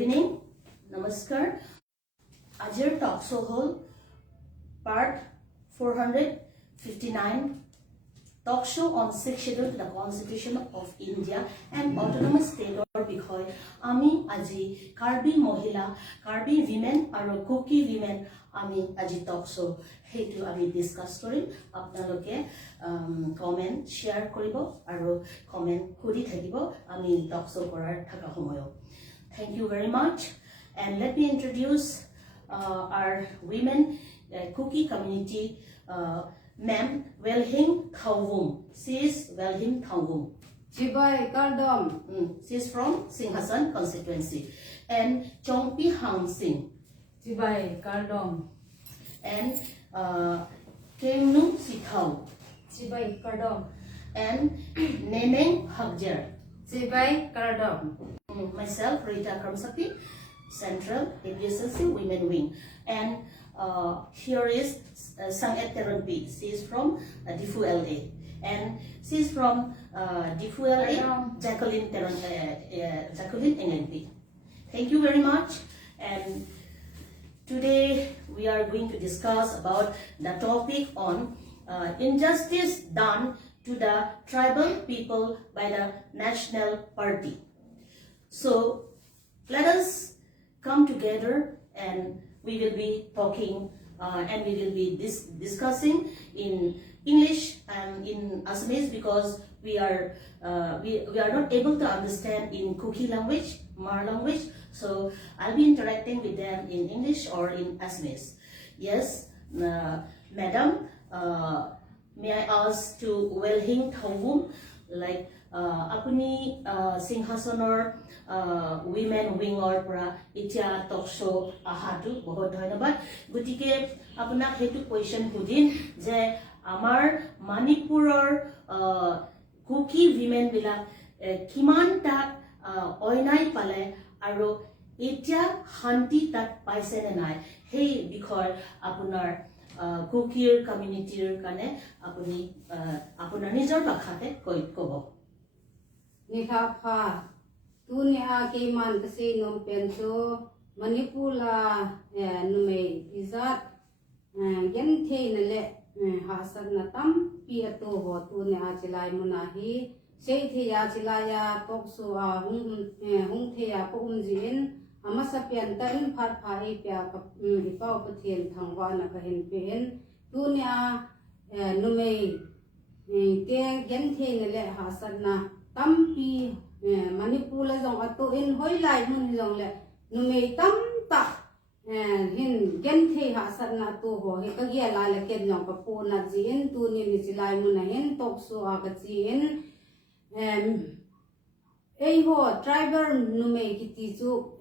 Good evening, Namaskar. Ajir talk show hall part 459 talk show on 6th schedule to the Constitution of India and autonomous state or bikhoy ami aji Karbi mohila Karbi women aro Kuki women ami aji talk show hetu ami discuss korim apnaloke comment share koribo aro comment kuri thakibo ami talk show korar thaka homoyo. Thank you very much, and let me introduce our women Kuki community. Ma'am Welhing Thawum. She is Welhing Thawum. Chibai Kardom. She is from Singhasan constituency. And Chongpi Hang Singh. Chibai Kardom. And Kemnu Sithau. Chibai Kardom. And Nemeng Hagjer. Chibai Kardom. Myself, Rita Kramsaki, Central APSLC Women Wing. And here is Sanget Teranpi. She is from Difu LA, and she is from Difu LA, Jacqueline NNP. Thank you very much. And today we are going to discuss about the topic on injustice done to the tribal people by the National Party. So let us come together and we will be talking and we will be discussing in English and in Assamese because we are not able to understand in Kuki language, Mar language. So I'll be interacting with them in English or in Assamese. Yes, Madam, may I ask to Welhing Thawum, like apuni Singhasanor women wing or pra itia talk show ahatu bahut dhanyabad gutike apunak hetu question hudin je amar Manipuror Kuki women bila kiman tak oinai pale aro itia hanti tak paise ne nai hei bikhoy apunar Kukir community kane apuni apunar nijor bakhate kobo Nikha Tunia Kiman kasi nom penso Manipula nume izat Yente nale hasan natam piato ho tunia chilai munahi Seithi chilaya toksu hung thea pumjin amasapian tan phat phai pya ipau pathian thangwa na kahin pen tunia nume te yente nale hasan na tampi Manipula jong ato in hoi lai mun jong le nume tam ta hin gen the ha san na to ho he ka gia la le ken jong ka po na jin tu ni ni lai mun na hin tok so a ka jin ei ho tribal nume kiti chu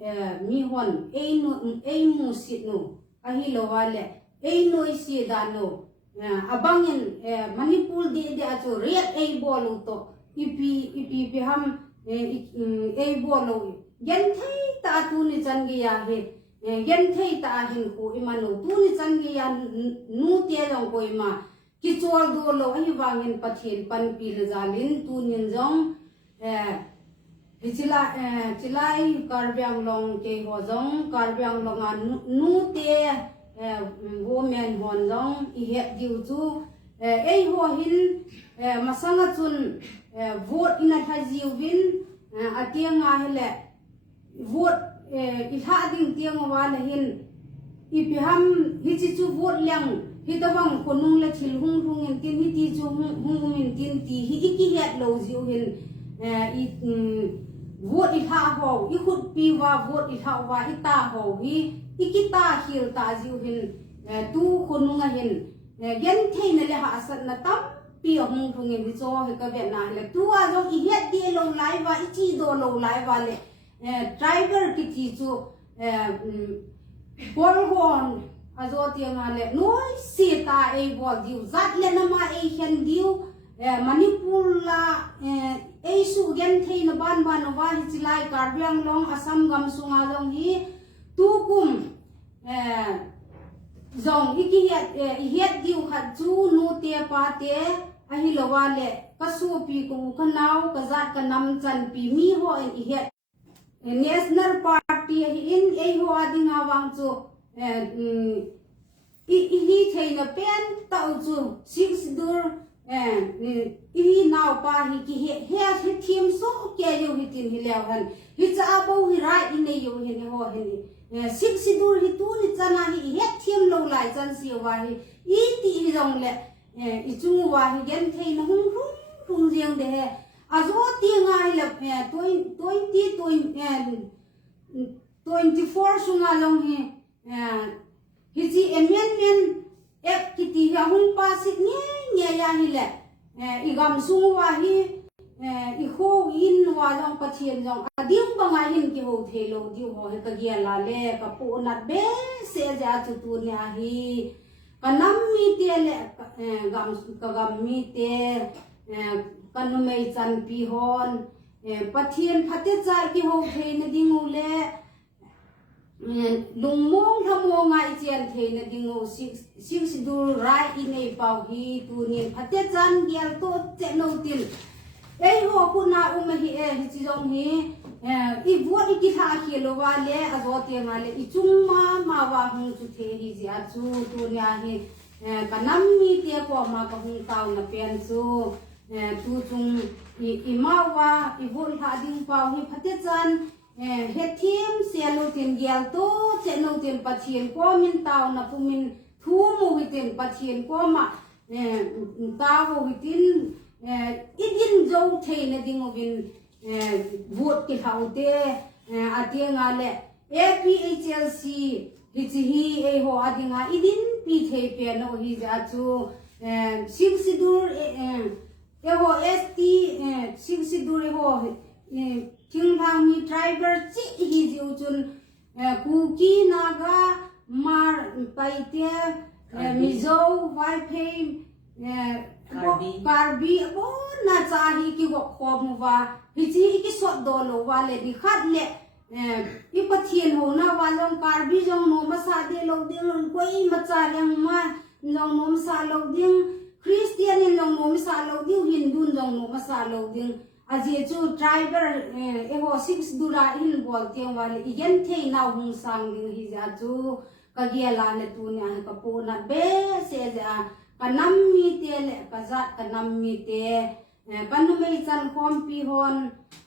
mi hon ei mu sit no a hi lo wa le ei noi si da no abangin Manipul de a chu riat ei bol to ipi ham ei bolo gen thei ta tu ni chan gi ya he gen thei ta hin ko imanu tu ni chan gi ya nu te jong ko ima ki chol do lo hi wangin pathin pan pi le jalin tu nin jong chilai karbyang long ke ho jong karbyang long nu te women hon jong I het diu chu ei ho hin masanga chun vote in a Taziwin, a Tianga Hele, vote Ilha ding Tianga hin. If you ham Hitu vote young, Hitawang Konung let Hill Hung and Tin Hiti Hung in Tinti, Hiki had lows you hin. Vote Ilha ho, you could be vote Ilha wa Hita ho, Ikita Hill Tazu hin, two Konunga hin. Yen Tain Leha Natam. Pi hong thung in so he ka vet na le tu a jong I het di long lai wa I chi do lo lai wa le driver ki chi chu bol hon a zo ti nga le noi si ta e bo diu zat le na ma e hen diu Manipur la e su gen thei na ban ban wa hi chi lai Karbyang long Assam gam sunga jong hi tu kum zong iki het diu khat chu nu te pa te ahi lawa le kasu pi ku kanau ka zat ka nam chan pi mi ho en I het national party in ei ho adinga wang chu hi theina pen tau chu six dur i now pa hi ki he thim so ke yo hi tin hi lewan hi cha bo hi rai in nei yo hi ne ho hi ni six dur hi tu ni chana hi he thim lo lai chan si wa hi i ti hi jong le i chung wa hi gen theina hung riang de he azo ti ngai le 24 sunga long hi ji amendment ek kiti ya hung pa sit nye ya hi le igam sung wa hi i ho in wa long pathian jong ading banga hin ki ho thelo di ho he ka gia la le ka po na be se ja chu tu nya hi kanam mi te le gam mi te kanumei chan pi hon pathian phate cha ki ho the na dingu le lungmong thamo ngai chen the na dingu six dur rai inei pau hi tu nin phate chan gial to che no tin ei ho ku na hi chi jong hi i vot i ki tha khi lo wa le azo te ma le i chung ma wa hung chu the hi ja chu tu nya hi kanam mi te ko ma ka hung tau na pen chu tu chung i ma wa i vot ha ding pau hi phate chan he thim se lo tin gial to che no tin pathian ko min tau na pu min thu mu hi tin pathian ko ma ta ho hi tin idin zo the na ding ovin vot ki haute atinga le APHLC hi e ho adinga idin pi the pe no hi ja chu singsidur e ho ST singsidur e ho Kinghang mi tribal chi hi jiu chun kuki naga mar paite mizo waipe karbi bo na chahi ki go khom wa hi chi ki so do lo wa le di khat le i pathian ho na wa long karbi jong no ma sa de lo ding koi ma cha yang ma jong no ma sa lo ding Christian jong no ma sa lo ding Hindu jong no ma sa lo ding aje chu tribal e ho six dura in bol tiang wa le igen thei na hung sang ding hi ja chu ka gia la le tu nya ka pu na be se ja kanam mi te le ka za kanam mi te kanumei chan khom pi hon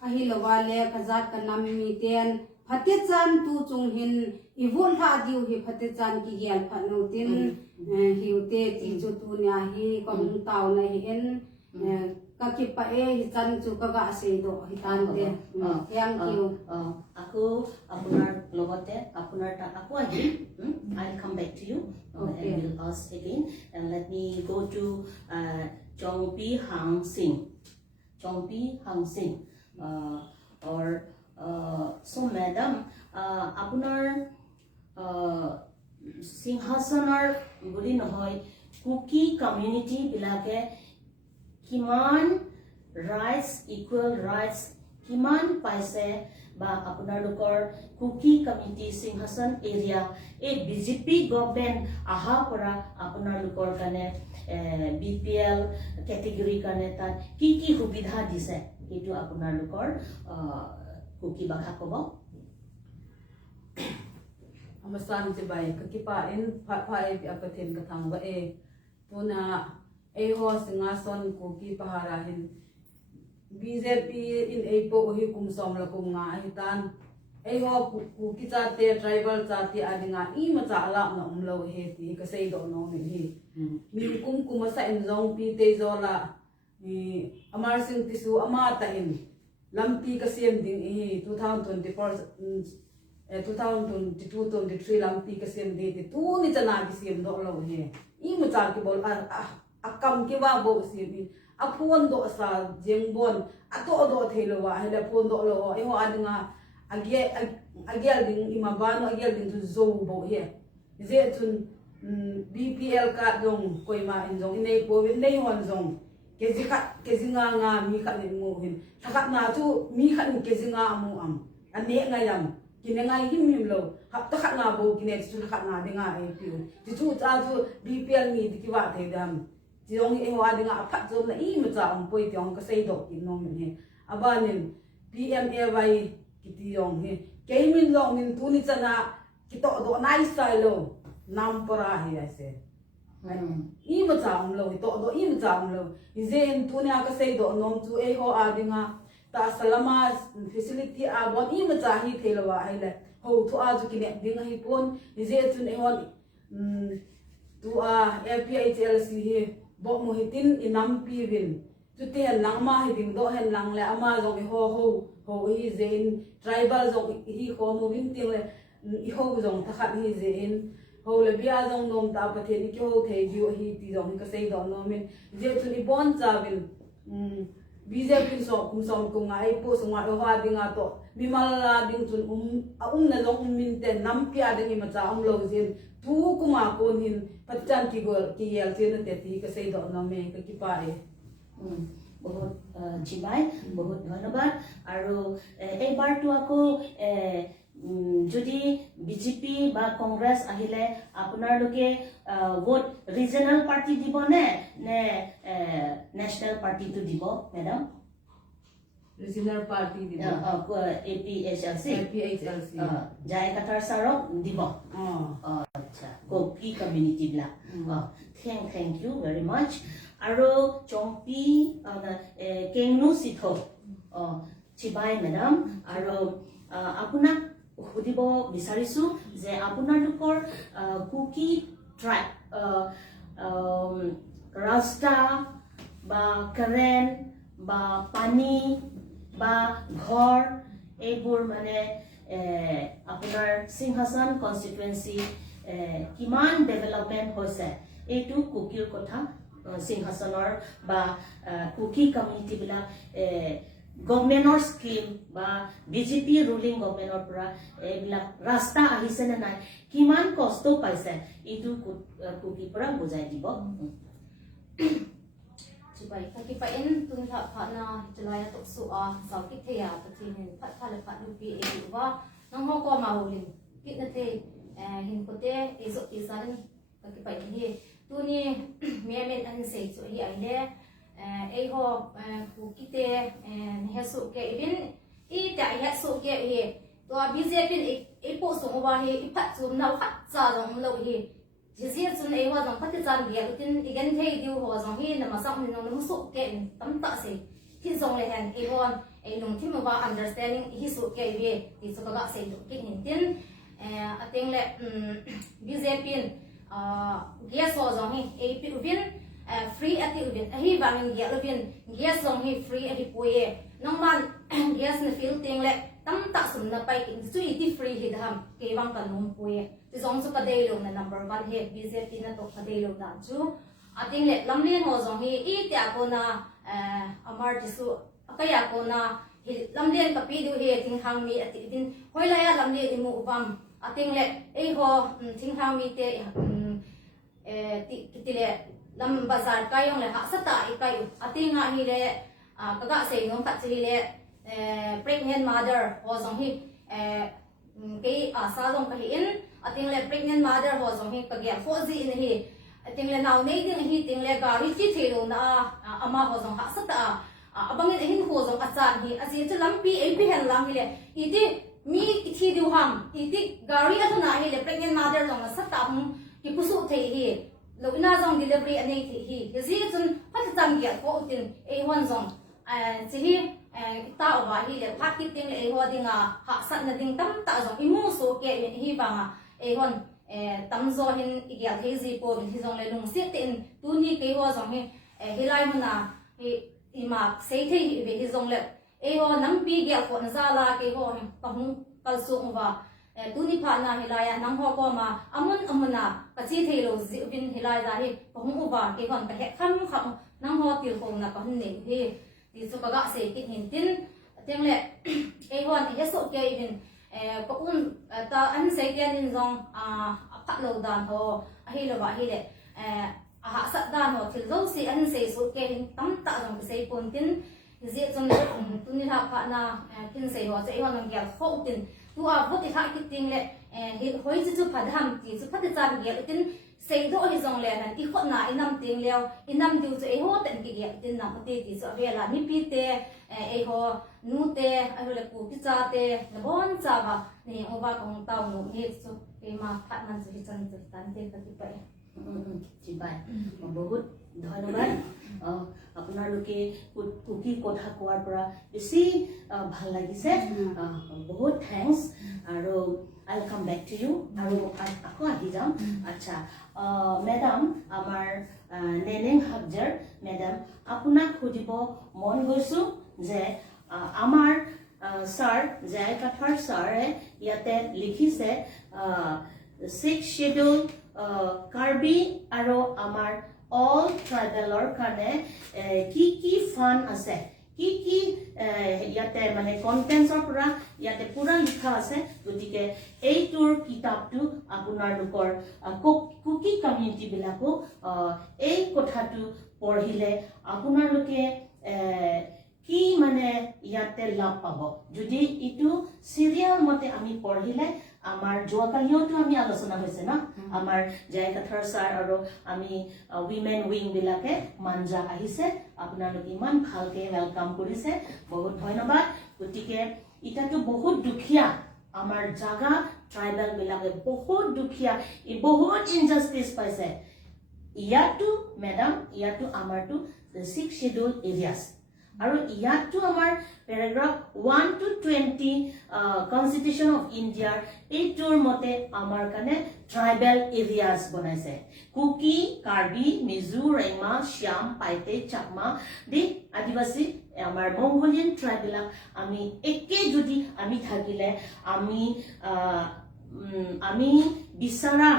a hi lo wa le ka za kanam mi ten phate chan tu chung hin i vul ha diu hi phate chan ki gial pha no tin hiu te ti chu tu nya hi ko hung taw na hi en kakipa hi chan chu ka ga se do hi tan te thank you aku apunar logote apunar ta aku ahi I'll come back to you and we'll ask again and let me go to Chongpi Hang Singh or so madam apunar Singhasanar guli nohoy Kuki community bilake কিমান rights equal rights কিমান পাইছে বা আপোনালোকৰ Kuki committee সিংহাসন area এই BJP government আহা পৰা আপোনালোকৰ কাৰণে বিপিএল কেটেগৰী কাৰণে তাত কি সুবিধা দিছে এইটো আপোনালোকৰ কুকি ভাষা ক'ব amasan si bay kakipain pae akatin katang ba tuna ho singason kuki paharahin BJP in po hi kumsom la kum nga hitan ho kuki chate tribal chate adinga I macha ala na umlo he ti kasai do no ni hi mi kum sa injong pi te zola ni amar sing tisu ama tahin lampi kasiem ding hi 2022-23 lampi kasiem de tu ni chana kisiem do lo he I macha ki bol akam ki wa bo sibi apon do sa jengbon ato do thelo wa hela pon do lo e ho adinga agel ding imabano agel ding tu zo bo he je tun BPL ka dong koima injong inei po nei hon jong kezinga nga mi khat ni mo hin thakat na tu mi khat ni kezinga amu am ane nga yam kinengai himim lo hap takhat na bo kine tu khat na dinga e piu tu ta tu BPL ni dikiwa the dam Jong e wa dinga aphat zom na I macha poi tiong ka sei dok in nom he abanin PMAY kiti yong he kemin long min tu ni chana kito do nai sai lo nam para hi ase I ma cham lo to do I ma cham lo zen tu ne ka sei do nom chu e ho adinga ta salama facility a bon I ma cha hi thelawa ai le ho thu a chu kine ding hi pon ze chun e hon tu a FPHLC hi bo mo hitin inam pi win tu te lang ma hi ding do hen lang le ama jong I ho hi zen tribal jong hi ko mo win ting le I ho jong ta khat hi zen ho le bia jong nom ta pa the ni kyo the ji hi ti jong ka sei do no min je tu ni bon cha win BJP so kum ngai po so ngai ho dinga to mi mala ding chun na long min te nam pia ding ma cha lo jin tu kuma ko hin patchan ki gol ki yel chen te ti ka sei do no me ka ki pare बहुत जिबाई बहुत धन्यवाद আৰু এইবাৰটো আকৌ যদি BJP বা কংগ্ৰেছ আহিলে আপোনালোকে vote ৰিজনাল party দিব নে নেশনাল পাৰ্টিটো দিব madam regional party di APHLC jai katar sarok দিব আচ্ছা কোকি community bla thank you very much আৰু চম্পি কেংনু সিথো চিবাই মেডাম আৰু আপোনাক সুধিব বিচাৰিছো যে আপোনালোকৰ কুকি ট্ৰাইব ৰাস্তা বা কাৰেণ্ট বা পানী বা ঘৰ এইবোৰ মানে আপোনাৰ সিংহাসন কনস্টিটুৱেন্সি কিমান ডেভেলপমেন্ট হৈছে এইটো কুকিৰ কথা সিংহাসনৰ বা কুকি কমিউনিটি বিলাক গভৰ্ণমেন্টৰ স্কিম বা বিজেপি ৰুলিং গভৰ্ণমেন্টৰ পৰা এইবিলাক ৰাস্তা আহিছে নে নাই কিমান কষ্ট পাইছে এইটো কুকি পৰা বুজাই দিব Cibai kaki pa in tun tha pha na jalaya tok su a sau ki thea ta thi hin phat pha le phat lu pi e wa nang ho ko ma ho lin ki na te hin ko te e zo ki san kaki pa hi tu ni me men an se chu hi ai le e ho ku ki te he su ke ibin I ta he su ke hi to BJP e po so wa hi I phat chu nau khat cha rong lo hi Jizia chun e wa jong phat chan bia tin igen thei diu ho jong hi na ma sam ni no su ke tam ta se hi jong le han e won e lung thim wa understanding hi su ke we ti chu ka se du ki hin tin ateng le BJP gas ho jong hi e pi ubin free ati ubin hi bangin ya ubin gas jong hi free ati poye nong man gas na feel ting le tam ta sum na pai kin su iti free hi dham ke wang kan num poye ti jong su ka dei lo na number 1 he BJP na to ka dei lo na chu ating le lamlin ho jong hi I ta ko na amar ti su akaya ko na hi lamlin ka pi du he ting hang mi ati din hoila ya lamlin I mu ubam ating le e ho ting hang mi te ti le lam bazar ka yong le ha sata I kai ating ha hi le ka ga se ngom ta chi le pregnant mother ho jong hi ke asa jong ka hi in ating le pregnant mother ho jong hi ka ge fozi in hi ating le naw nei ding hi ting le gari chi thelo na ama ho jong ha sata abangin hin ho jong achan hi aji chu lampi e bi hen lam hi le iti mi thi du ham iti gari athuna hi le pregnant mother jong sata hum ki pusu thei hi loina jong delivery anei thi hi ji chun phat chang ge ko utin e hon jong chi hi ta wa hi le phat ki ting le e ho dinga ha sat na ding tam ta jong imu so ke hi banga e hon tam zo hin igya thei ji po hi jong le lung se tin tu ni ke ho jong hi hilai muna hi ima sei thei hi hi jong le e ho nam pi ge ko na za la ke ho pa hu kal su wa tu ni pha na hilaya nang ho ko ma amuna ka chi thei lo ji bin hilai za hi pa hu wa ke hon ka he kham kham nang ho til ko na ka hun ne hi ti su ka ga se ki hin tin teng le e hon he so ke ibin ko un ta an se ke nin jong phat lo dan ho a hi lo wa hi le ha sat dan ho til zo si an se so ke hin tam ta jong se pon tin ji chon tu ni ha pha na kin se ho se hon nang ya ho tin tu a vot i thak ting le hi hoi chu pha dham ti chu phat cha bi ge tin sei do hi zong le han i khot na inam ting leo inam diu chu e ho ten ki ge tin na te ti so he la ni pi te e ho nu te a ho le ku ti cha te na bon cha ba ni o ba kong tao mu ni chu e ma phat man chu hi chan chu tan te ka ti pa ঠিক পাই বহুত ধন্যবাদ আপোনালোকে কুকি কথা কোৱাৰ পৰা বেছি ভাল লাগিছে বহুত থ্যাঙ্কস আৰু I will come back to you আৰু আকৌ আহি যাম আচ্ছা মেডাম আমাৰ নেনেং হাবজাৰ মেডাম আপোনাক সুধিব মন গৈছো যে আমাৰ স্যাৰ জয় কাঠাৰ স্যাৰে ইয়াতে লিখিছে 6 schedule কাৰ্বি আৰু আমাৰ অল ট্ৰাইবেলৰ কাৰণে কি ফান আছে কি ইয়াতে মানে কন্টেন্টৰ পৰা ইয়াতে পুৰা লিখা আছে গতিকে এইটোৰ কিতাপটো আপোনালোকৰ কুকি কমিউনিটি বিলাকো এই কথাটো পঢ়িলে আপোনালোকে কি মানে ইয়াতে লাভ পাব যদি ইটো সিৰিয়াল মতে আমি পঢ়িলে আমাৰ যোৱাকালিওটো আমি আলোচনা হৈছে না আমাৰ জয় কাঠাৰ স্যাৰ আৰু আমি উইমেন উইং বিলাকে মানজা আহিছে আপোনালোকে ইমান ভালকে ওয়েলকাম কৰিছে বহুত ধন্যবাদ গতিকে ইটাটো বহুত দুখিয়া আমাৰ জাগা ট্ৰাইবেল বিলাকে বহুত দুখিয়া বহুত ইনজাস্টিস পাইছে ইয়াতো মেডাম ইয়াতো আমাৰটো 6 schedule areas আৰু ইয়াতো আমাৰ প্যাৰাগ্ৰাফ 1 to 20 কনস্টিটিউশন অফ ইন্ডিয়াৰ এইটোৰ মতে আমাৰ কানে ট্ৰাইবেল এৰিয়াস বনাইছে কুকি কাৰ্বি মিজো ৰাইমা শ্যাম পাইতে চাকমা দি আদিবাসী আমাৰ মংগোলিয়ান ট্ৰাইবেল আমি একে যদি আমি থাকিলে আমি বিচৰা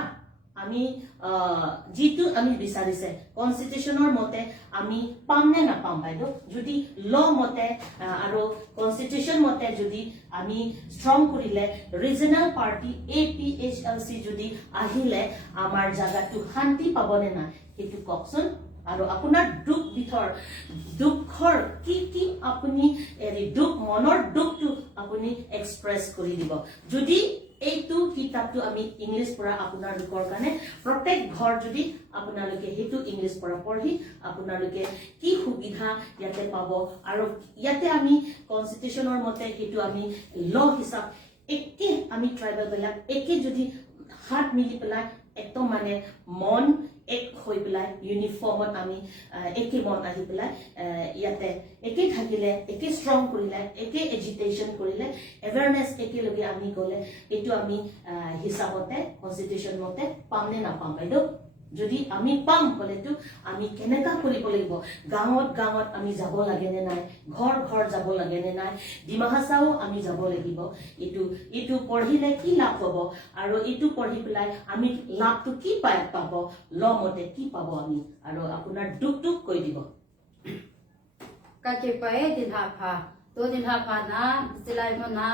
আমি জিতু আমি বিচাৰিছে কনস্টিটিউশনৰ মতে আমি পাম নে না পাম বাইদেউ যদি ল মতে আৰু কনস্টিটিউশন মতে যদি আমি ষ্ট্ৰং কৰিলে ৰিজনাল পাৰ্টি APHLC যদি আহিলে আমাৰ জাগাটো শান্তি পাবনে না সেইটো ককচোন আৰু আপোনাৰ দুখৰ কি আপুনি দুখ মনৰ দুখটো আপুনি এক্সপ্ৰেছ কৰি দিব যদি এইটো কিতাপটো আমি ইংলিশ পৰা আপোনালোকৰ কাৰণে প্ৰত্যেক ঘৰ যদি আপোনালোকে হেতু ইংলিশ পৰা পঢ়ি আপোনালোকে কি সুবিধা ইয়াতে পাব আৰু ইয়াতে আমি কনস্টিটিউশনৰ মতে হেতু আমি ল হিচাপ একে আমি ট্ৰাইবেল বিলাক একে যদি হাত মিলি পেলাই একদম মানে মন এক হৈ পেলাই ইউনিফৰ্মত আমি একে মন আহি পেলাই ইয়াতে একে থাকিলে একে ষ্ট্ৰং কৰিলে একে এজিটেশন কৰিলে এৱাৰনেস একে লগে আমি গলে এটো আমি হিচাপতে কনস্টিটিউশন মতে পামনে না পাম বাইদেউ যদি আমি পাম কলেটো আমি কেনেকা কৰিব লাগিব গাঁৱত আমি যাব লাগে নে নাই ঘৰ যাব লাগে নে নাই ডিমাহাসাও আমি যাব লাগিব ইটো পঢ়িলে কি লাভ হ'ব আৰু ইটো পঢ়ি পেলাই আমি লাভটো কি পাব ল মতে কি পাব আমি আৰু আপোনাৰ দুখ কৈ দিব কাকে পায় দিন হা না জিলাই মনা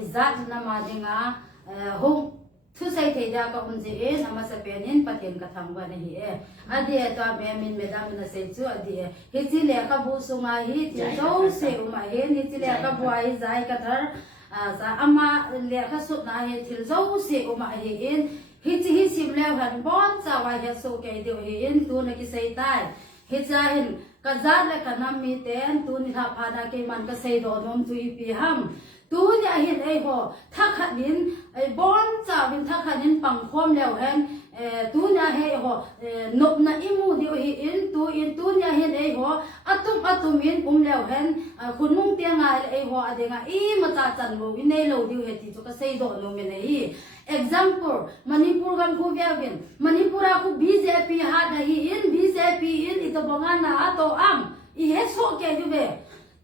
ইজাত না মাদিঙা home thu sai thei da ka hun je e namasa penin paten ka thangwa ne hi e adi ta me min medam na se chu adi hi chi le ka bu sunga hi ti zo se uma he ni chi le ka bu ai zai ka thar za ama le ka su na he thil zo se uma he in hi chi hi sim le han bon cha wa he so ke de he in tu na ki sai tai hi cha hin ka za le ka nam mi ten tu ni ha pha na ke man ka sei do nom tu i pi ham tu nya hin ei ho tha khanin ei bon cha bin tha khanin pang khom leo hen tu nya he ho nop na imu dio hi in tu nya hin ei ho atum in leo hen khunung te nga ei ho adenga I ma cha chan bo in nei lo dio he ti chu ka sei do no me nei example manipur gan ko via bin manipura ko BJP ha da hi in BJP in ito bangana ato am I he so ke ju be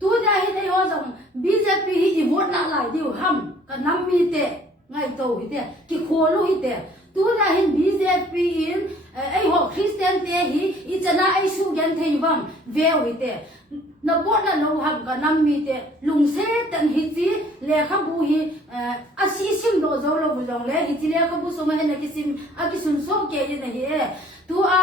tu nya hi nei ho jong BJP hi vote na lai diu ham ka nam mi te ngai to hi te ki kholu hi te tu na hin BJP in ai ho Christian te hi I chana ai su gen thei bam ve hi te na bot na no ham ka nam mi te lung se tan hi chi le kha bu hi asi sim do zo lo bu long le hi chi le kha bu so ma he na ki sim a ki sun so ke ni na hi tu a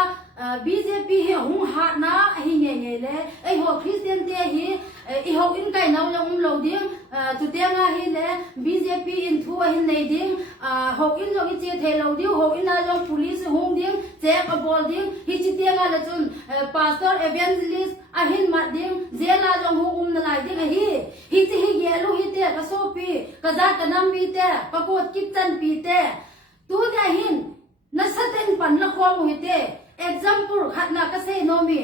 BJP he hung ha na hi nge nge le ai ho Christian te hi I ho in kai nau long lo ding tu te nga hi le BJP in thu hin nei ding ho in lo ki che the lo diu ho in la long police hung ding che ka bol ding hi chi te nga la chun pastor evangelist a hin ma ding je la long hung na lai ding hi chi hi ye lu hi te ka so pi ka za ka nam pi te ka kot kip chan pi te tu da hin na sa ten pan la khom hi te example khat na ka se no mi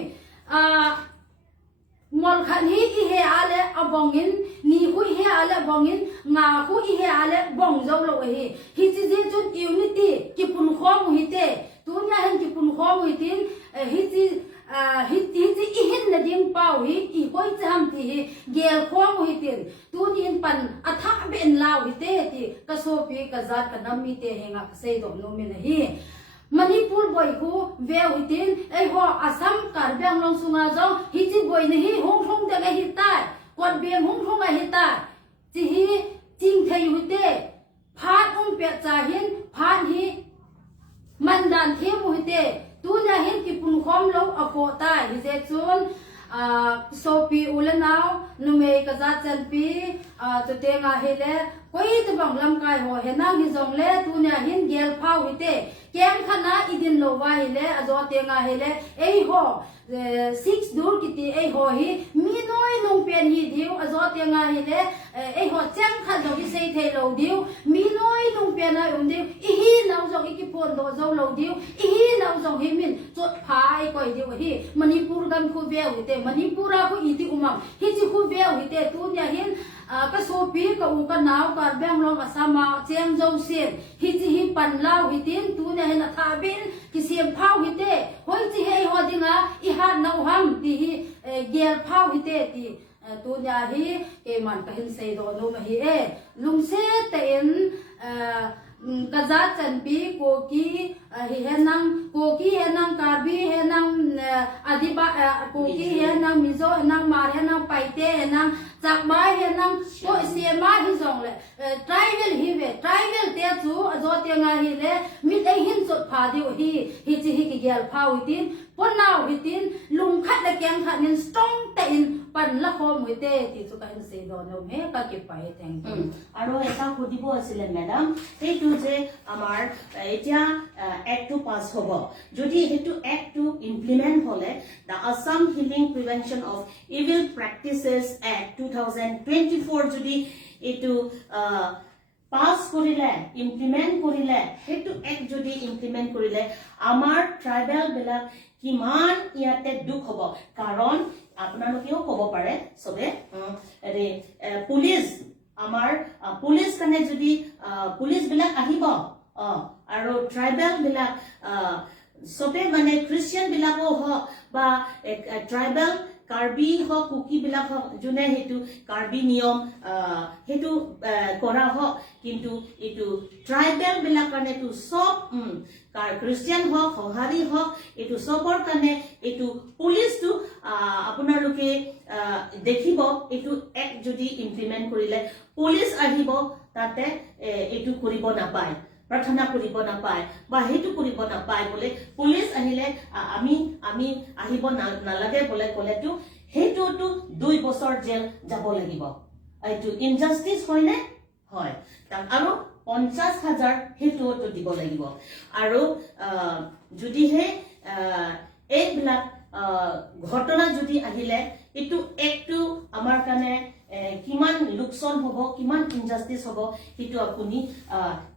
mol khan hi I he ale abongin ni hui he ale bongin nga hu I he ale bong zo lo hi chi je chun unity ki pun khom hi te tu nya hen ki pun khom hi tin hi chi I hin na ding pau hi I hoi cham ti gel khom hi tin tu nin pan atha ben law hi te ti ka so pi ka zat ka nam mi te henga se do no mi na hi Manipur boy ko ve within ai ho Assam Karbiang long sunga jong hi chi boy ne hi hong hong de ga hi tai kon beng hong hong ga hi tai chi hi ching thei wite phat pe cha hin phat hi man dan the mu hite tu na hin ki pun khom lo a ko tai hi je chun so pi ulanao nume ka za chan pi to te nga hele koi to bang lam kai ho henang hi jong le tu na hin gel phau hite kem khana idin lo wa hele azo te nga hele ei ho 6 dur kiti ei ho hi mi noi nong pen hi diu azo te nga hele ei ho chang khan do ki sei the lo diu mi noi nong pen na diu I hi nau zo ki pon do zo lo diu I hi nau zo hi min chot phai koi diu hi Manipur gam khu ve hite Manipura ko iti umam hi chi khu ve hite tu nya hin ka so pi ka u ka naw ka bang long asama cheng zo sen hi chi hi pan law hi tin tu nya hin tha bin ki sem phau hi te hoi chi hei ho dinga I ha nau ham ti hi gel phau hi te ti tu nya hi ke man ka hin sei do no ma hi lung se te in ka za chan pi ko ki hi henang ko ki henang karbi henang adiba ko ki henang mizo henang mar henang paite henang chakbai henang ko se ma hi jong le tribal hi ve tribal te chu azo te nga hi le mi dai hin chot pha diu hi chi hi ki gel phau tin pon naw hi tin lung khat la kyang khat nin strong te in pan la khom hi te ti chu ka hin se do no me ka ki pai thank you aro eta khodibo asile madam ei tu je amar etia act to pass hobo jodi hetu act to implement hole the Assam Healing Prevention of Evil Practices Act 2024 jodi etu pass korile implement korile hetu act jodi implement korile amar tribal belak kiman iate duk hobo karon আপোনালোকেও কব পাৰে সবে police আমাৰ police কানে যদি police বিলাক আহিব আৰু ট্ৰাইবেল বিলাক সবে মানে খ্ৰীষ্টিয়ান বিলাকো হ বা ট্ৰাইবেল কাৰ্বি হ কুকি বিলাক জুনে হেতু কাৰ্বি নিয়ম হেতু কৰা হ কিন্তু এটু ট্ৰাইবেল বিলাক কাৰণে তো সব খ্ৰীষ্টিয়ান হ খহাৰি হ এটু সবৰ কাৰণে এটু পুলিশ তো আপোনালোকে দেখিব এটু এক যদি ইমপ্লিমেন্ট কৰিলে পুলিশ আহিব তাতে এটু কৰিব নাপায় প্ৰাৰ্থনা কৰিব নাপায় বা হেতু কৰিব নাপায় বলে পুলিশ আহিলে আমি আহিব নালাগে বলে কলেটো হেতুটো 2 বছৰ জেল যাব লাগিব এইটো ইনজাস্টিস হয় নে হয় আৰু 50,000 হেতুটো দিব লাগিব আৰু যদি হে এইবিলাক ঘটনা যদি আহিলে এটু একটু আমাৰ কানে কিমান লুকসন হবো কিমান ইনজাস্টিস হবো হিটো আপুনি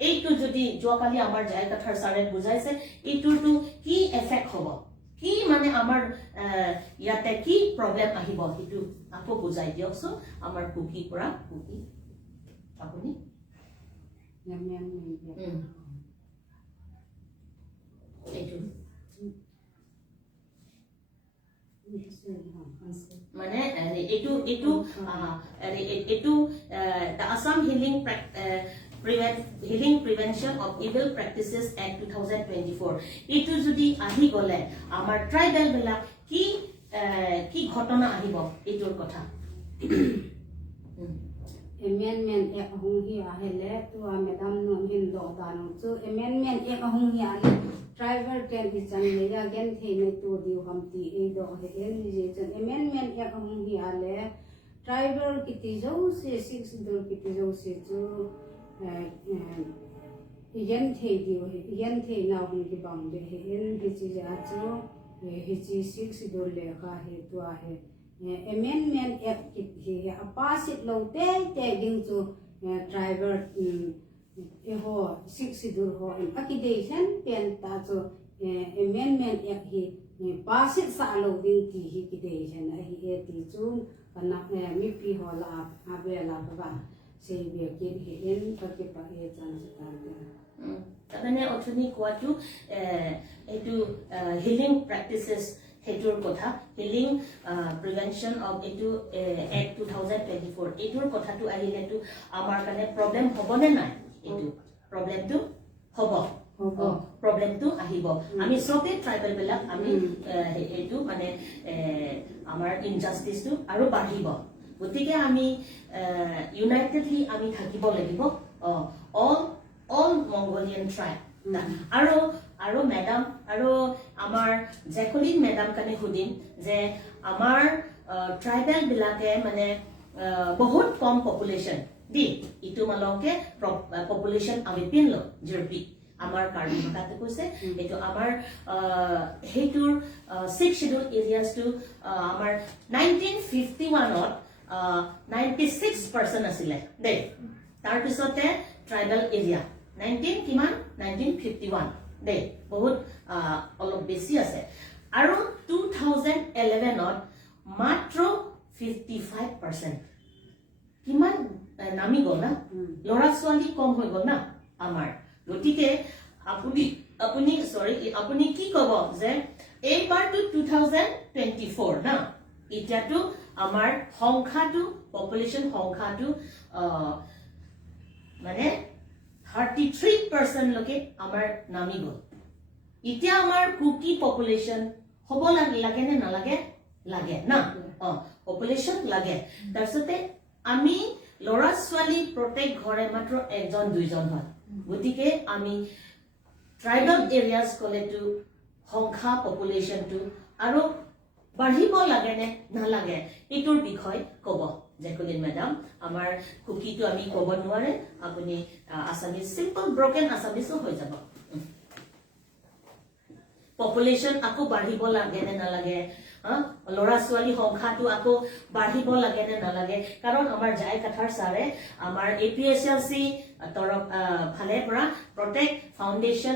এইটো যদি যোৱাকালি আমাৰ জাই কথাৰ সাৰে বুজাইছে এইটোটো কি এফেক্ট হবো কি মানে আমাৰ ইয়াতে কি প্ৰবলেম আহিব হিটো আকৌ বুজাই দিয়কছো আমাৰ কুকি পৰা কুকি আপুনি এইটো মানে এইটো the Assam Healing Prevention of Evil Practices Act 2024 এইটো যদি আহি গলে আমাৰ ট্ৰাইবেল বিলাক কি কি ঘটনা আহিব এইটোৰ কথা amendment ek hung hi ahele tu madam no hin do danu chu amendment ek hung hi ale driver can be chan le ya gen the ne tu di hum ti e do he en je chan amendment ek hung hi ale driver kiti jo se 6 dur kiti jo se chu yen the di yen the na hung ki bang de he en di chi ja chu he chi 6 dur le kha he tu a he amendment act he pass it low te ding to driver ho 6 dur ho accreditation pen ta so amendment act he pass it sa low ding ti he accreditation he ti chu kana mi pi ho la abela ba se be ke he en ka ke pa he chan sa ta মানে অথনি কোৱাটো এইটো healing practices হেতুৰ কথা healing prevention of এইটো act 2024 এইটোৰ কথাটো আহিলেতো আমাৰ কাৰণে প্ৰব্লেম হ'বনে নাই এইটো প্ৰব্লেমটো হ'ব প্ৰব্লেমটো আহিব আমি সবে ট্ৰাইবেল বিলাক আমি এইটো মানে আমাৰ ইনজাস্টিসটো আৰু বাঢ়িব গতিকে আমি ইউনাইটেডলি আমি থাকিব লাগিব all Mongolian tribe. Aro madam, aro amar Jacqueline madam kane hudin je amar tribal bilake mane bahut kom population di itu maloke population ami pinlo jerpi amar karbi makate kose etu amar hetur 6 scheduled areas to amar 1951 ot 96% asile de tar pisote tribal area 1951 de bahut অলপ বেছি আছে আৰু 2011 ত মাত্ৰ 55% কিমান নামি গল না লৰা ছোৱালী কম হৈ গল না আমাৰ গতিকে আপুনি কি কব যে এইবাৰটো 2024 না এতিয়াটো আমাৰ সংখ্যাটো পপুলেশন সংখ্যাটো মানে 33% লকে আমাৰ নামি গল ইতিয়া আমাৰ কুকি পপুলেশন হ'ব লাগে নে নালাগে লাগে না পপুলেশন লাগে তাৰসতে আমি লৰা ছোৱালী প্ৰত্যেক ঘৰে মাত্ৰ একজন দুইজন হয় গতিকে আমি ট্ৰাইবেল এৰিয়াজ কলেটো সংখ্যা পপুলেশনটো আৰু বাঢ়িব লাগে নে নালাগে এটোৰ বিষয় কব Jacqueline madam amar cookie to ami kobo nuare apuni asami simple broken asami so hoi jabo population ako barhibo lage ne na lage lora swali hongkha to ako barhibo lage ne na lage karon amar jai kathar sare amar APSLC torok phale pora protect foundation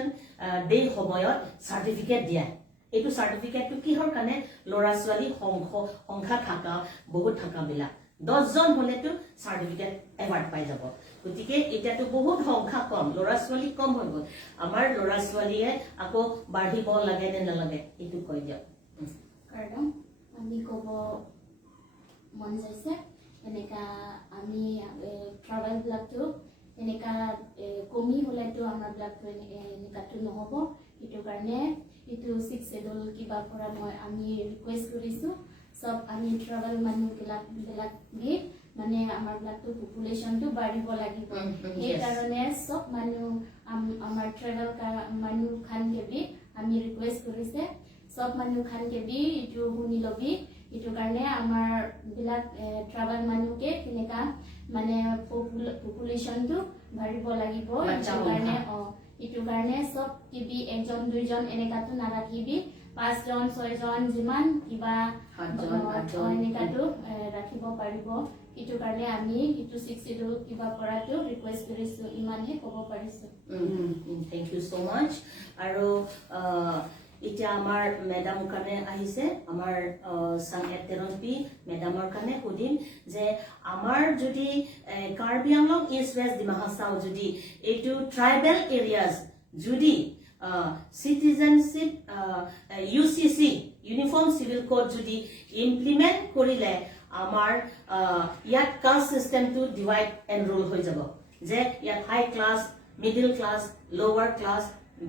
day hoboyot certificate dia etu certificate to ki hor kane lora swali hongkha thaka bahut thaka bila 10 John হলেটো certificate award পাই যাব গতিকে এতিয়াটো বহুত সংখ্যা কম লৰা ছোৱালী কম হৈ গল আমাৰ লৰা ছোৱালীয়ে আকৌ বাঢ়িব লাগে নে নালাগে এটো কৈ দিও কাৰণ আমি কব মন যাইছে এনেকা আমি ট্ৰাভেল ব্লগটো এনেকা কমি হলেটো আমাৰ ব্লগটো এনেকাটো নহব এটো কাৰণে এটো 6 শিডিউল কিবা কৰা মই আমি ৰিকুৱেষ্ট কৰিছো সব আমি ট্ৰাভেল মানুহ বিলাক গি মানে আমাৰ ব্লাডটো পপুলেশনটো বাঢ়িব লাগিব এই কাৰণে সব মানুহ আমাৰ ট্ৰাভেল মানুহ খান কেবি আমি ৰিকুৱেষ্ট কৰিছে সব মানুহ খান কেবি ইটো শুনি লবি ইটো কাৰণে আমাৰ বিলাক ট্ৰাভেল মানুহকে কিনেকা মানে পপুলেশনটো বাঢ়িব লাগিব ইটো কাৰণে সব কেবি একজন দুইজন এনেকাটো নাৰাখিবি 5 জন 6 জন যিমান কিবা 7 জন এনেকাটো ৰাখিব পাৰিব ইটো কাৰণে আমি ইটো 6 শিডিউল কিবা কৰাটো ৰিকুৱেষ্ট কৰিছো ইমানহে ক'ব পাৰিছো থ্যাংক ইউ সো মাচ আৰু ইটা আমাৰ মেডাম কানে আহিছে আমাৰ সংগীত থেৰাপি মেডামৰ কানে সুদিম যে আমাৰ যদি কাৰ্বি আংলং ইষ্ট ৱেষ্ট ডিমা হাছাও যদি এইটো ট্ৰাইবেল এৰিয়াজ যদি citizenship UCC uniform civil code যদি implement করিলে আমার ইয়াত caste system to divide and rule হৈ যাব যে ইয়াত high class middle class lower class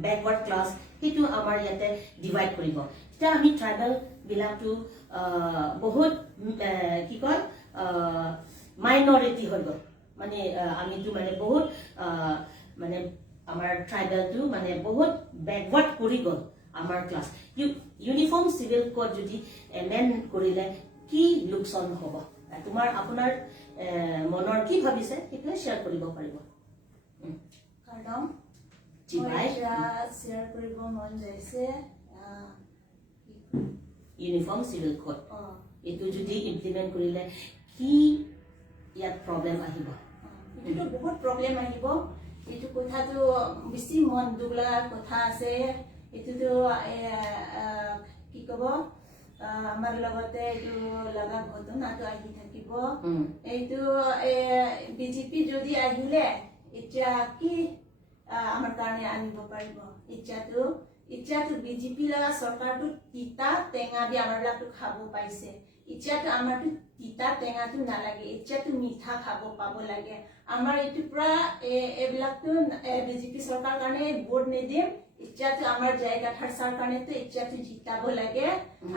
backward class হেতু আমার ইয়াতে ডিভাইড কৰিব এটা আমি ট্ৰাইবেল বিলাকটো বহুত কি কয় মাইনৰিটি হৈ গ'ল মানে আমিতো মানে বহুত মানে আমাৰ ট্ৰাইবেলটো মানে বহুত বেকৱাৰ্ড কৰি গ'ল আমাৰ ক্লাছ ইউনিফৰ্ম চিভিল কোড যদি এমেণ্ড কৰিলে কি লোকচান হ'ব তোমাৰ আপোনাৰ মনৰ কি ভাবিছে সেইটোৱে শ্বেয়াৰ কৰিব পাৰিব কাৰণ শ্বেয়াৰ কৰিব মন যাইছে ইউনিফৰ্ম চিভিল কোড এইটো যদি ইমপ্লিমেণ্ট কৰিলে কি ইয়াত প্ৰব্লেম আহিব এইটোতো বহুত প্ৰব্লেম আহিব এইটো কথাটো বেছি মন দুখ লগা কথা আছে এইটোতো কি ক'ব আমাৰ লগতে এইটো লগা ঘটনাটো আহি থাকিব এইটো বিজেপি যদি আহিলে এতিয়া কি আমাৰ কাৰণে আনিব পাৰিব এতিয়াতো বিজেপি লগা চৰকাৰটো তিতা টেঙা দি আমাৰ বিলাকটো খাব পাইছে এতিয়াতো আমাৰটো তিতা টেঙাটো নালাগে এতিয়াতো মিঠা খাব পাব লাগে আমাৰ এইটো পৰা এইবিলাকটো বিজেপি চৰকাৰ কাৰণে ভোট নিদিম এতিয়াতো আমাৰ জায়গাঠাৰ কাৰণেতো এতিয়াতো জিতাব লাগে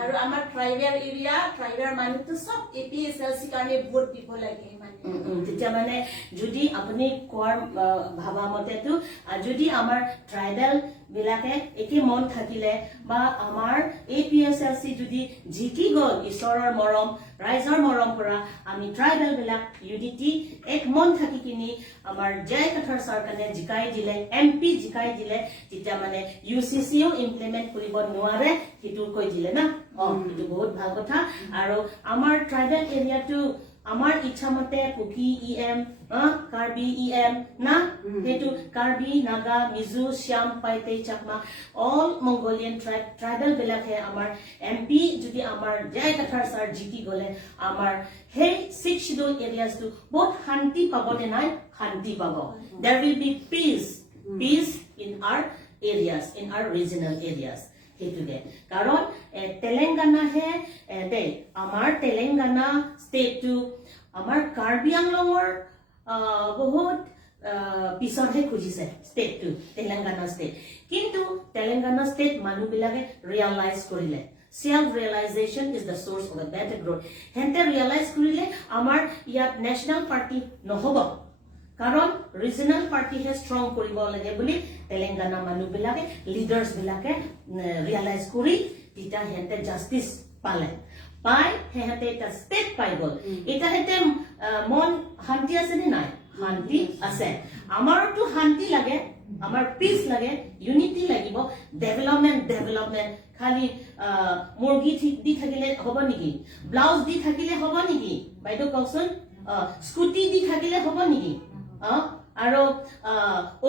আৰু আমাৰ ট্ৰাইবেল এৰিয়া ট্ৰাইবেল মানুহটো চব APSLC কাৰণে ভোট দিব লাগে তেতিয়া মানে যদি আপুনি কোৱাৰ ভাবা মতেতো যদি আমাৰ ট্ৰাইবেল বিলাকে একে মন থাকিলে বা আমাৰ APSLC যদি জিকি গ'ল ঈশ্বৰৰ মৰম ৰাইজৰ মৰম পৰা আমি ট্ৰাইবেল বিলাক ইউনিটি এক মন থাকি কিনি আমাৰ জয় কথাৰ চৰকাৰে জিকাই দিলে MP জিকাই দিলে তেতিয়া মানে UCCও ইমপ্লিমেণ্ট কৰিব নোৱাৰে সেইটো কৈ দিলে না এইটো বহুত ভাল কথা আৰু আমাৰ ট্ৰাইবেল এৰিয়াটো আমাৰ ইচ্ছা মতে পুকি EM কাৰ্বি EM না সেইটো কাৰ্বি নাগা মিজো শ্যাম পাইতে চাকমা অল মংগোলিয়ান ট্ৰাইবেল বিলাকে আমাৰ MP যদি আমাৰ জয় কথাৰ চাৰ জিকি গলে আমাৰ সেই 6 schedule areas to বহুত শান্তি পাব নে নাই শান্তি পাব there will be peace in our areas in our regional areas হেতুকে কাৰণ তেলেঙ্গানা হে দে আমাৰ তেলেঙ্গানা ষ্টেট টু আমাৰ কাৰ্বি আংলঙৰ বহুত পিছতহে খুজিছে ষ্টেট টু তেলেঙ্গানা ষ্টেট কিন্তু তেলেঙ্গানা ষ্টেট মানুহবিলাকে ৰিয়েলাইজ কৰিলে self-realization is the source of a better growth হেনতে ৰিয়েলাইজ কৰিলে আমাৰ ইয়াত নেশ্যনেল পাৰ্টি নহব কাৰণ ৰিজনাল পাৰ্টিহে ষ্ট্ৰং কৰিব লাগে বুলি তেলেঙ্গানা মানুহবিলাকে লিডাৰ্ছ বিলাকে ৰিয়েলাইজ কৰি তেতিয়া হেনতে জাষ্টিছ পালে পাই হেনতে এটা ষ্টেট পাই গ'ল এটা হেতে মন শান্তি আছে নে নাই শান্তি আছে আমাৰতো শান্তি লাগে আমাৰ পিচ লাগে ইউনিটি লাগিব ডেভেলপমেন্ট খালি মুৰ্গী দি থাকিলে হ'ব নেকি ব্লাউজ দি থাকিলে হ'ব নেকি বাইদেউ কওকচোন স্কুটি দি থাকিলে হ'ব নেকি আৰু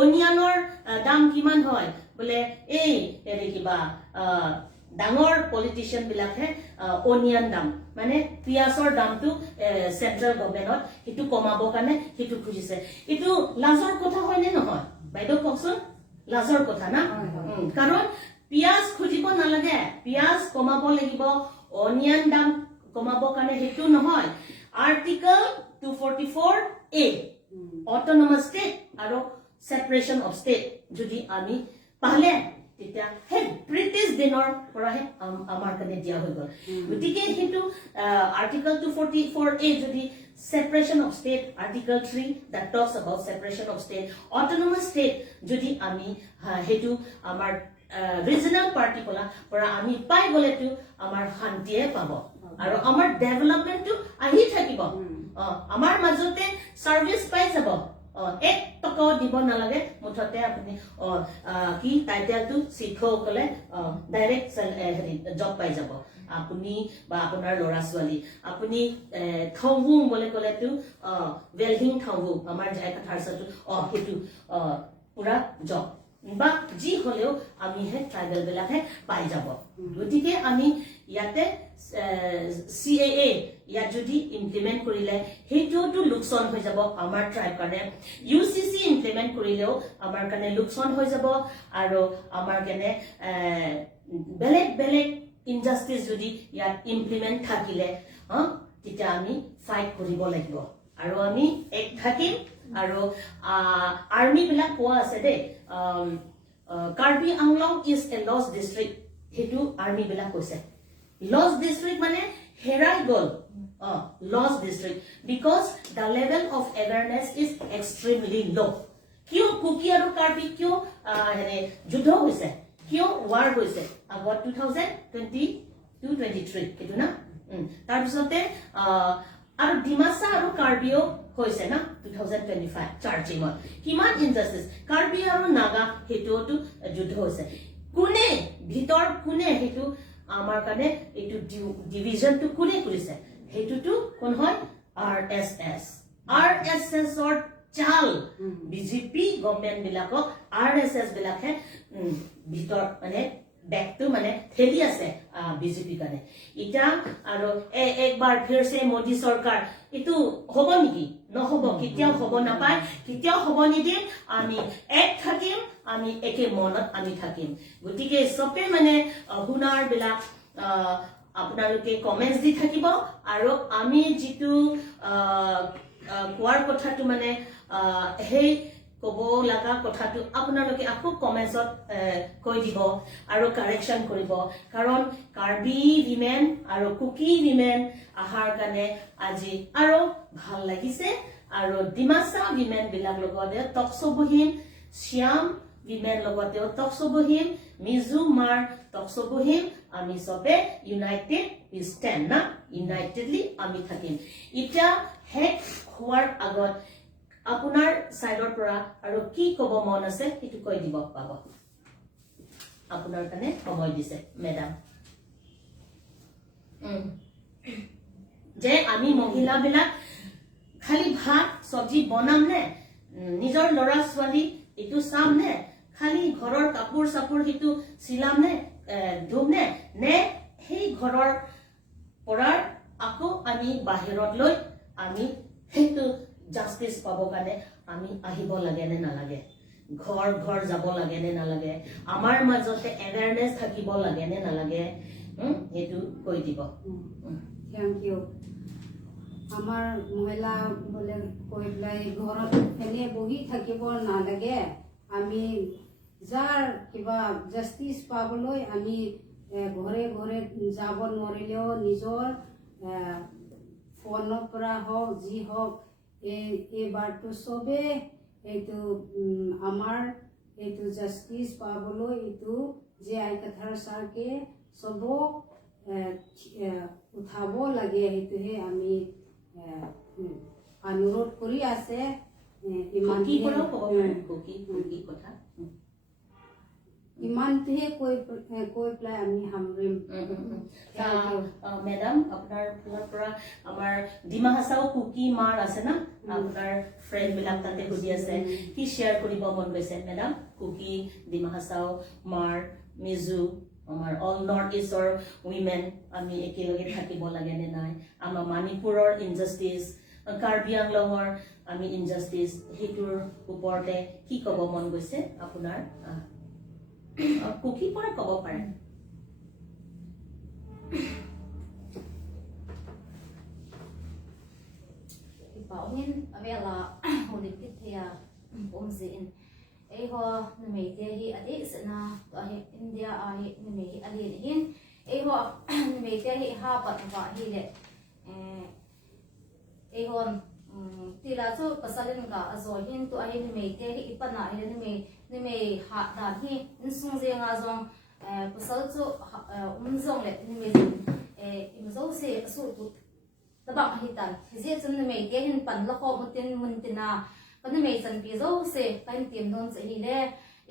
অনিয়নৰ দাম কিমান হয় বোলে এই কিবা ডাঙৰ পলিটিচিয়ান বিলাকে অনিয়ন দাম মানে পিয়াজৰ দামটো সেন্ট্ৰেল গভৰ্ণমেণ্টত সেইটো কমাব কাৰণে সেইটো খুজিছে এইটো লাজৰ কথা হয় নে নহয় বাইদেউ কওকচোন লাজৰ কথা না কাৰণ পিয়াজ খুজিব নালাগে পিয়াজ কমাব লাগিব অনিয়ন দাম কমাব কাৰণে সেইটো নহয় আৰ্টিকল 244A autonomous state আৰু separation of state যদি আমি পালে তেতিয়া হে ব্ৰিটিছ দিনৰ পৰাহে আমাৰ কাৰণে দিয়া হৈ গ'ল গতিকে সেইটো আৰ্টিকল 244A যদি separation of state article 3 that talks about separation of state autonomous state যদি আমি হেতু আমাৰ ৰিজনাল পাৰ্টি পৰা আমি পাই গলেতো আমাৰ শান্তিয়ে পাব আৰু আমাৰ ডেভেলপমেন্টটো আহি থাকিব আমাৰ মাজতে সাৰ্ভিস পাই যাব এক টকাও দিব নালাগে মুঠতে আপুনি কি টাইটেলটো শিক্ষক কলে ডাইৰেক্ট জব পাই যাব আপুনি বা আপোনাৰ ল'ৰা ছোৱালী আপুনি থাউবু বলে কলেতো ওয়েলহিং থাউবু আমাৰ জায় কথাৰছটো হেতু পুৰা জব বা যি হলেও আমি হে ট্ৰাইবেল বিলাকে পাই যাব গতিকে আমি ইয়াতে CAA ইয়াত যদি ইমপ্লিমেন্ট কৰিলে হেতুটো লোকচান হৈ যাব আমাৰ ট্ৰাইব কাৰণে UCC ইমপ্লিমেন্ট কৰিলেও আমাৰ কাৰণে লোকচান হৈ যাব আৰু আমাৰ কাৰণে বেলেগ ইনজাস্টিস যদি ইয়াত ইমপ্লিমেন্ট থাকিলে তেতিয়া আমি ফাইট কৰিব লাগিব আৰু আমি এক থাকিম আৰু আৰ্মি বিলাক কোৱা আছে দে Karbi Anglong is a lost district হেতু আৰ্মি বিলাক কৈছে Lost district mane herai gol. Lost district because the level of awareness is extremely low. Kyo Kuki aru Karbi kyo judho hoise? Kyo war hoise? About 2022-23 etu na. Tar pisote aru Dimasa aru Karbio hoise na 2025 charging on. Kiman injustice? Karbi aru Naga hetu tu judho hoise. Kune bhitor kune hetu amar kane etu division tu kune kurise. Hetu tu kon hoy RSS. RSS or chal BJP government bilakok RSS bilakhe bhitor mane back to mane theli ase BJP kane ita aro ekbar phir se Modi sarkar itu hobo niki no hobo kityao hobo na pai kityao hobo ni din ami ek thakim ami eke monat ami thakim gutike sope mane hunar bilak আপোনালোকে comments দি থাকিব আৰু আমি যেটো কোৱাৰ কথাটো মানে হেই কব লাগা কথাটো আপোনালোকে আকৌ কমেন্টছত কৈ দিব আৰু কাৰেকচন কৰিব কাৰণ কাৰ্বি উইমেন আৰু কুকি উইমেন আহাৰ কাৰণে আজি আৰু ভাল লাগিছে আৰু ডিমাসা উইমেন বিলাক লগতে টকশো বহিম শ্যাম উইমেন লগতে টকশো বহিম মিজু মাৰ টকশো বহিম আমি সবে ইউনাইটেড উই স্ট্যান্ড না ইউনাইটেডলি আমি থাকিম ইটা হেক হোৱাৰ আগত আপোনাৰ সাইডৰ পৰা আৰু কি কব মন আছে এটো কৈ দিব পাব আপোনাৰ কাৰণে সময় দিছে মেডাম যে আমি মহিলা বিলাক খালি ভাত সবজি বনাম নে নিজৰ লৰা ছোৱালী এটো সাম নে খালি ঘৰৰ কাপোৰ সাপুৰ হিতু সিলাম নে ধুমনে নে সেই ঘৰৰ পৰাৰ আকৌ আমি বাহিৰত লৈ আমি হেতু জাস্টিস পাব কাৰণে আমি আহিব লাগে নে নালাগে ঘৰ ঘৰ যাব লাগে নে নালাগে আমাৰ মাজতে এৱাৰনেস থাকিব লাগে নে নালাগে হেতু কৈ দিব থ্যাংক ইউ আমাৰ মহিলা বলে কৈ লাই ঘৰত এনে বহি থাকিব নালাগে আমি যাৰ কিবা জাস্টিস পাবলৈ আমি ঘৰে ঘৰে যাব নোৱাৰিলেও নিজৰ ফোনৰ পৰা হওক যি হওক এই বাৰটো সবে এইটো আমাৰ এইটো জাস্টিস পাবলৈ এইটো যে আইকাথাৰ সাৰকে সবক উঠাব লাগে সেইটোহে আমি অনুৰোধ কৰি আছে ইমান কি কৰা কব কি কথা ইমানটোহে কৈ পেলাই আমি সামৰিম মেডাম আপোনাৰ ফালৰ পৰা আমাৰ ডিমাহাছাও কুকি মাৰ আছে না আপোনাৰ ফ্ৰেন্ড বিলাক তাতে বুজি আছে কি শেয়াৰ কৰিব মন গৈছে মেডাম কুকি ডিমাহাছাও মাৰ মিজু আমাৰ অল নৰ্থ ইষ্টৰ উইমেন আমি একেলগে থাকিব লাগে নে নাই আমাৰ মণিপুৰৰ ইনজাস্টিস কাৰ্বি আংলঙৰ আমি ইনজাস্টিস হেতুৰ ওপৰতে কি কব মন গৈছে আপোনাৰ কুকি পৰা কব পাৰে bảo hiền về là hồ lịch tiếp theo diễn ấy ho mấy thế hi ở đấy sẽ na ở India ở mấy ở đây hiền ấy ho mấy thế hi ha bận vợ hi lệ ấy ho thì là số pasalin cả rồi hiền tụi ấy mấy thế hi ipan na hiền mấy hạ đàn hi nên sung riêng à dòng pasal số dòng lệ mấy im dấu sẽ số tabak hitan hizi chun mei ke hin pan la kho mutina kan mei chan pi zo se kan tim don se hi le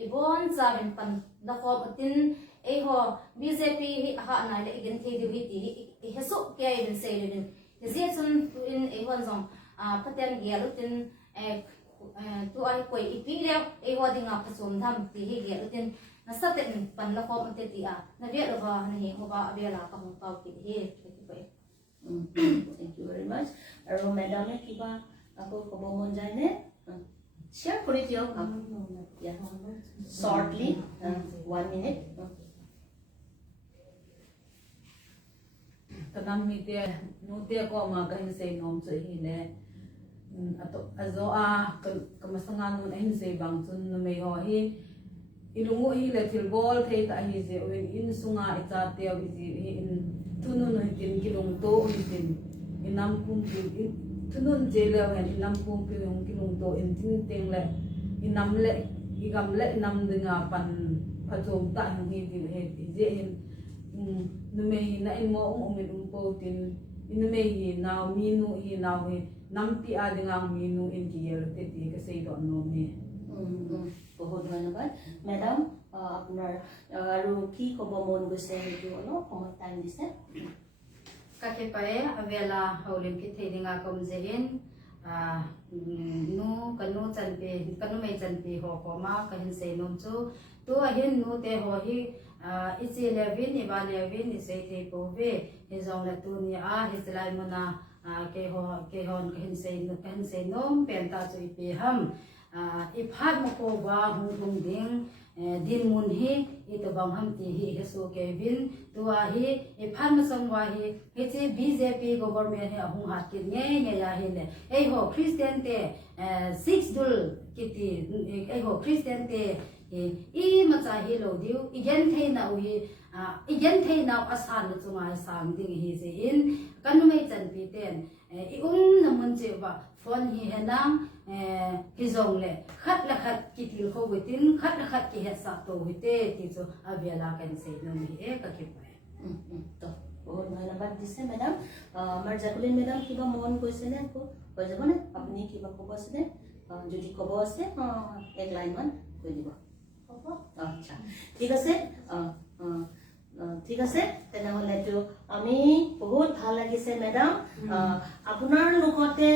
ibon cha ben pan la kho mutin e ho BJP hi ha na le igen the di ti he so ke ben se le din hizi chun in e hon zong paten ge lutin tu ai koi ipi le e ho dinga phachom tham ti hi ge lutin na sa ten pan la kho mutin ti na ve lo ba na hi ho ba abela ka hong pau ki hi Thank you very much. আৰু মেডামে কিবা আকৌ কব মন যায় নে share কৰি দিয়ক shortly 1 minute kanam mi te no te ko ma ka hin sei nom che hi ne ato azo a kamasanga nun hin sei bang chun no me ho hi ilungu hi le thil bol thei ta hi je in sunga icha te hi in tunun hitin kilung to hitin inam kumpil tunun jela wen inam kumpil yung kilung to intin ting le inam le igam le inam denga pan pajom ta yung hitin het je in nume na imo umin umpo tin inume hi naw minu hi naw hi nampi adingang minu in kiel teti kasi do no me বহুত ধন্যবাদ madam আপনার আৰু কি কব মন গৈছে সেইটো অলপ সময় টাইম দিছে Kakipae avela haulim ki thedinga kom jehin nu kanu chanpe kanu me chanpe ho koma kahin se nom chu tu ahin nu te ho hi ichi levin iba levin ise te ko ve he jong la tu ni a he selai mona ke hon kahin se nom pen ta chu pe ham iphat mo ko ba hung ding din mun hi ito bang ham ti hi heso kevin tua hi iphan masam wa hi hechi BJP government he hung hat ki nge ya hi le ei ho Christian te 6 dul kiti ei ho Christian te I macha hi lo diu igen the na hi asan na chunga sang ding hi se in kanu mai chan pi ten I namun che ba phone hi henang ki zong le khat la khat ki til kho witin khat la khat ki het sa to hite ti cho avela kan se no mi e ka ki pa তো বহুত ধন্যবাদ দিছে madam আমার জাকুলিন madam কিবা মন কৈছে নে কৈ যাব নে আপুনি কিবা কব আছে নে যদি কব আছে এক লাইন মান কৈ দিব আচ্ছা ঠিক আছে ঠিক আছে তেনেহলে তো আমি বহুত ভাল লাগিছে ম্যাডাম আপোনাৰ লগতে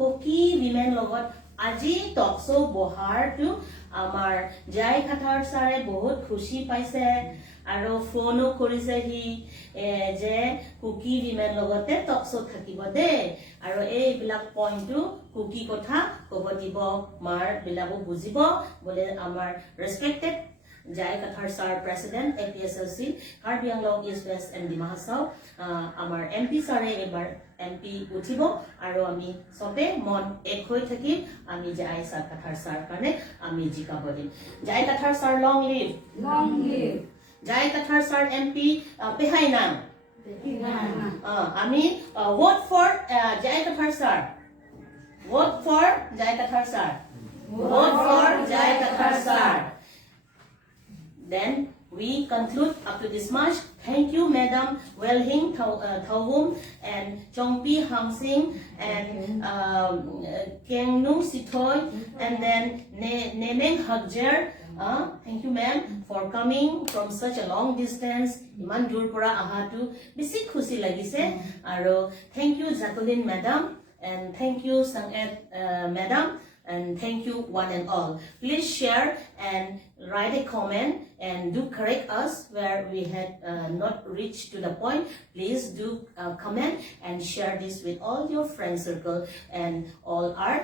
কোকি উইমেন লগত আজি টক শো বহাৰটো আমাৰ জয় খাটাৰ ছাৰে বহুত খুশি পাইছে আৰু ফোনো কৰিছে হি যে কুকি উইমেন লগতে টক শো থাকিব দে আৰু এইবিলাক পইণ্টটো কুকি কথা ক'ব দিব মাৰ বিলাকো বুজিব বলে আমাৰ ৰেসপেক্টেড Jai Kathar Sir President APSLC Karbi Anglong East West and Dima Hasao Amar MP Sare ebar MP uthibo aro ami sobe mon ek hoi thaki ami Jai Kathar Sir kane ami jikabo dim Jai Kathar Sir long live Jai Kathar Sir MP behai nam ami vote for Jai Kathar Sir vote for Jai Kathar Sir vote for Jai Kathar Sir. Then we conclude up to this much. Thank you, Madam Welhing Thawum and Chongpi Hangsing and Kengnu Sitoy and then Neneng Hagjer. Thank you, ma'am, for coming from such a long distance. Iman dur pora ahatu bisi khushi lagise. Aro thank you, Jacqueline, Madam, and thank you, Sanget, Madam. And thank you one and all. Please share and write a comment and do correct us where we had not reached to the point. Please do comment and share this with all your friend circle and all our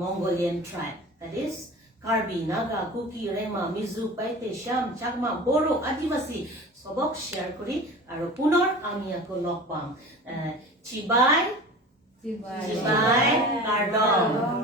Mongolian tribe. That is Karbi, Naga, Kuki, Rema, Mizu, Paite, Sham, Chakma, Boro, Adivasi. Sobok share kuri aro punor ami ako lokpam. Chibay, Chibay, Kardong.